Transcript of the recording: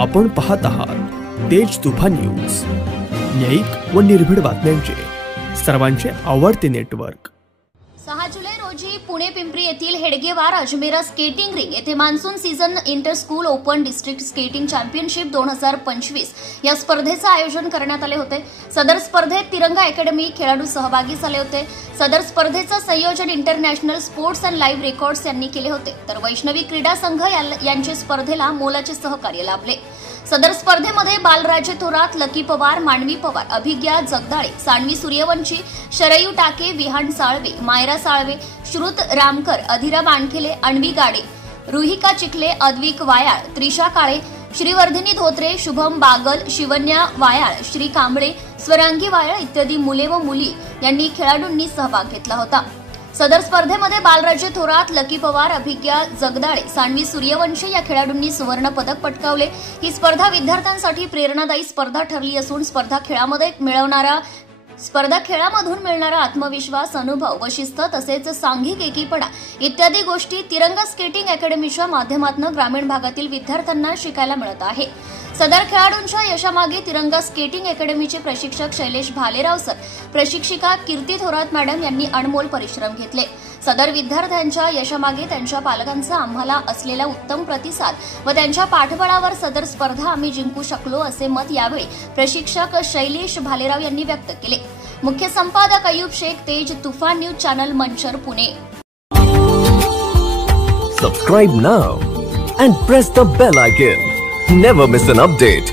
आपण पाहत आहात तेज तुफान न्यूज, न्यायिक व निर्भीड बातम्यांचे सर्वांचे आवडते नेटवर्क। 6 जुलै रोजी पुणे पिंपरी येथील हेडगेवार अजमेरा स्केटिंग रिंग येथे monsoon season inter school open district skating championship 2025 या स्पर्धेचे आयोजन करण्यात आले होते। सदर स्पर्धेत तिरंगा अकॅडमी खेळाडू सहभागी झाले होते। सदर स्पर्धेचे संयोजन international sports and live records यांनी केले होते, तर वैष्णवी क्रीडा संघ यांचे स्पर्धेला मोलाचे सहकार्य लाभले। सदर स्पर्धेमध्ये बालराजे थोरात, लकी पवार, मानवी पवार, अभिज्ञा जगदाळे, सानवी सूर्यवंशी, शरयू टाके, विहान साळवे, मायरा साळवे, श्रुत रामकर, अधिरा बाणखेले, अण्वी गाडे, रुहिका चिखले, अद्विक वायाळ, त्रिशा काळे, श्रीवर्धिनी धोत्रे, शुभम बागल, शिवन्या वायाळ, श्री कांबळे, स्वरांगी वायाळ इत्यादी मुले व मुली यांनी खेळाडूंनी सहभाग घेतला होता। सदर स्पर्धेमध्ये बालराजे थोरात, लकी पवार, अभिज्ञा जगदाळे, सानवी सूर्यवंशी या खेळाडूंनी सुवर्ण पदक पटकावले। ही स्पर्धा विद्यार्थ्यांसाठी प्रेरणादायी स्पर्धा ठरली असून स्पर्धा खेळामधून मिळणारा आत्मविश्वास, अनुभव व शिस्त तसेच सांघिक एकीपणा इत्यादी गोष्टी तिरंगा स्केटिंग अकॅडमीच्या माध्यमातून ग्रामीण भागातील विद्यार्थ्यांना शिकायला मिळत आहे। सदर खेळाडूंच्या यशामागे तिरंगा स्केटिंग अकॅडमीचे प्रशिक्षक शैलेश भालेराव सर, प्रशिक्षिका कीर्ती थोरात मॅडम यांनी अनमोल परिश्रम घेतले। सदर विद्यार्थ्यांच्या यशामागे त्यांच्या पालकांचा आम्हाला असलेला उत्तम प्रतिसाद व त्यांच्या पाठबळावर सदर स्पर्धा आम्ही जिंकू शकलो असे मत यावेळी प्रशिक्षक शैलेश भालेराव यांनी व्यक्त केले। मुख्य संपादक अयूब शेख, तेज तुफान news channel, Manchar, Pune. Subscribe now and press the bell icon. Never miss an update.